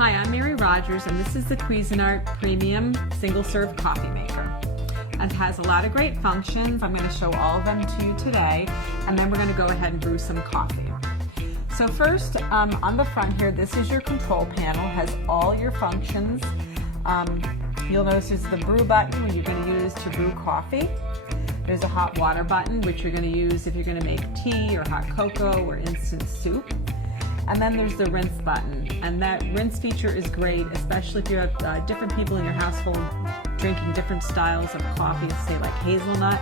Hi, I'm Mary Rogers, and this is the Cuisinart Premium Single Serve Coffee Maker. It has a lot of great functions. I'm going to show all of them to you today, and then we're going to go ahead and brew some coffee. So first, on the front here, this is your control panel. It has all your functions. You'll notice there's the brew button, which you're going to use to brew coffee. There's a hot water button, which you're going to use if you're going to make tea or hot cocoa or instant soup. And then there's the rinse button, and that rinse feature is great, especially if you have different people in your household drinking different styles of coffee, say like hazelnut,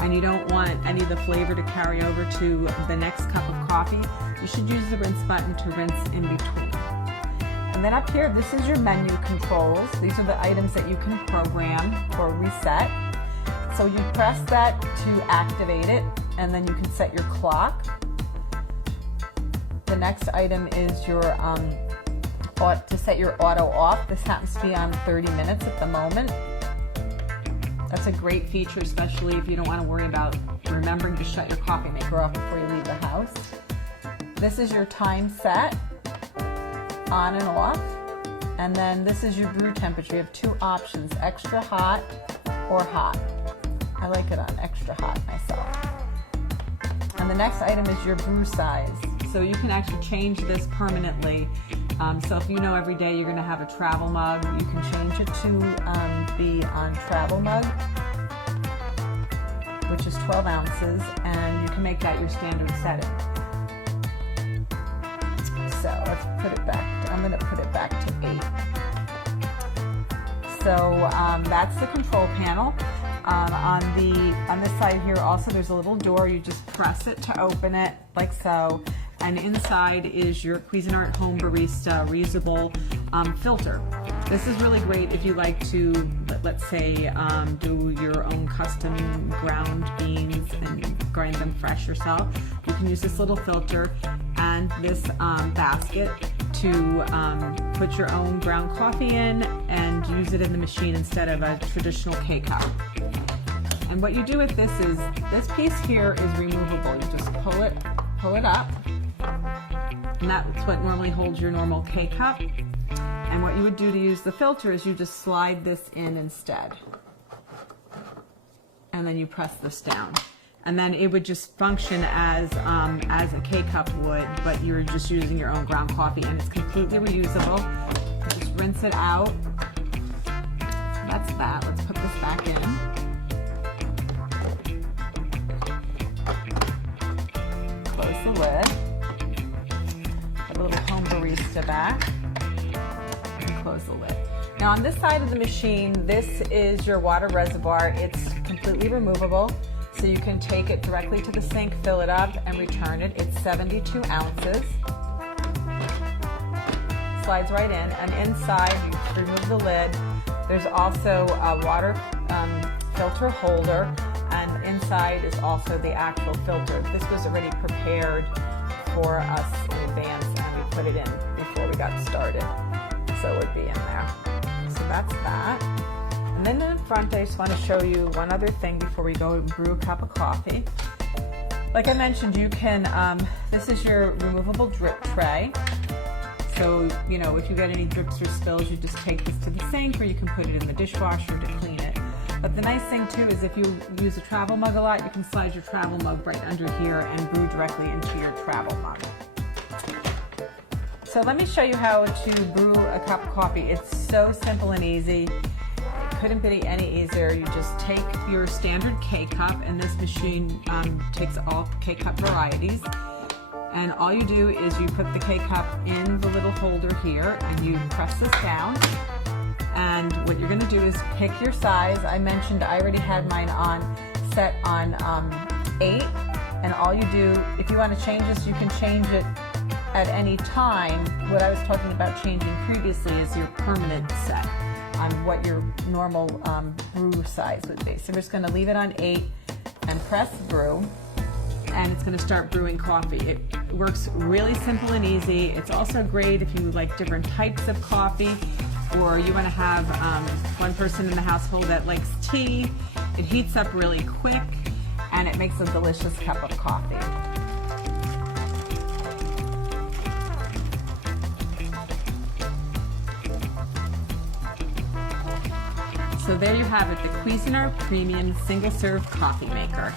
and you don't want any of the flavor to carry over to the next cup of coffee. You should use the rinse button to rinse in between. And then up here, this is your menu controls. These are the items that you can program or reset. So you press that to activate it, and then you can set your clock. The next item is your to set your auto off. This happens to be on 30 minutes at the moment. That's a great feature, especially if you don't want to worry about remembering to shut your coffee maker off before you leave the house. This is your time set, on and off. And then this is your brew temperature. You have two options, extra hot or hot. I like it on extra hot myself. And the next item is your brew size. So you can actually change this permanently. So if you know every day you're going to have a travel mug, you can change it to be on travel mug, which is 12 ounces, and you can make that your standard setting. So let's put it back. I'm going to put it back to 8. So that's the control panel. On this side here also there's a little door. You just press it to open it like so. And inside is your Cuisinart Home Barista reusable filter. This is really great if you like to, let's say, do your own custom ground beans and grind them fresh yourself. You can use this little filter and this basket to put your own ground coffee in and use it in the machine instead of a traditional K-Cup. And what you do with this is, this piece here is removable. You just pull it up. And that's what normally holds your normal K-Cup. And what you would do to use the filter is you just slide this in instead. And then you press this down. And then it would just function as a K-Cup would, but you're just using your own ground coffee, and it's completely reusable. Just rinse it out. So that's that. Let's put this back in. Close the lid. A little home barista back, and close the lid. Now on this side of the machine, this is your water reservoir. It's completely removable, so you can take it directly to the sink, fill it up, and return it. It's 72 ounces. Slides right in, and inside you remove the lid. There's also a water filter holder, and inside is also the actual filter. This was already prepared for us in advance, and we put it in before we got started, so it would be in there. So that's that. And then in the front, I just want to show you one other thing before we go and brew a cup of coffee. Like I mentioned, you can, this is your removable drip tray. So, you know, if you get any drips or spills, you just take this to the sink, or you can put it in the dishwasher to clean it. But the nice thing too is if you use a travel mug a lot, you can slide your travel mug right under here and brew directly into your travel mug. So let me show you how to brew a cup of coffee. It's so simple and easy. It couldn't be any easier. You just take your standard K-Cup, and this machine takes all K-Cup varieties. And all you do is you put the K-Cup in the little holder here, and you press this down. And what you're going to do is pick your size. I mentioned I already had mine set on 8. And all you do, if you want to change this, you can change it at any time. What I was talking about changing previously is your permanent set on what your normal brew size would be. So we're just going to leave it on 8 and press brew. And it's going to start brewing coffee. It works really simple and easy. It's also great if you like different types of coffee, or you want to have one person in the household that likes tea. It heats up really quick, and it makes a delicious cup of coffee. So there you have it, the Cuisinart Premium Single Serve Coffee Maker.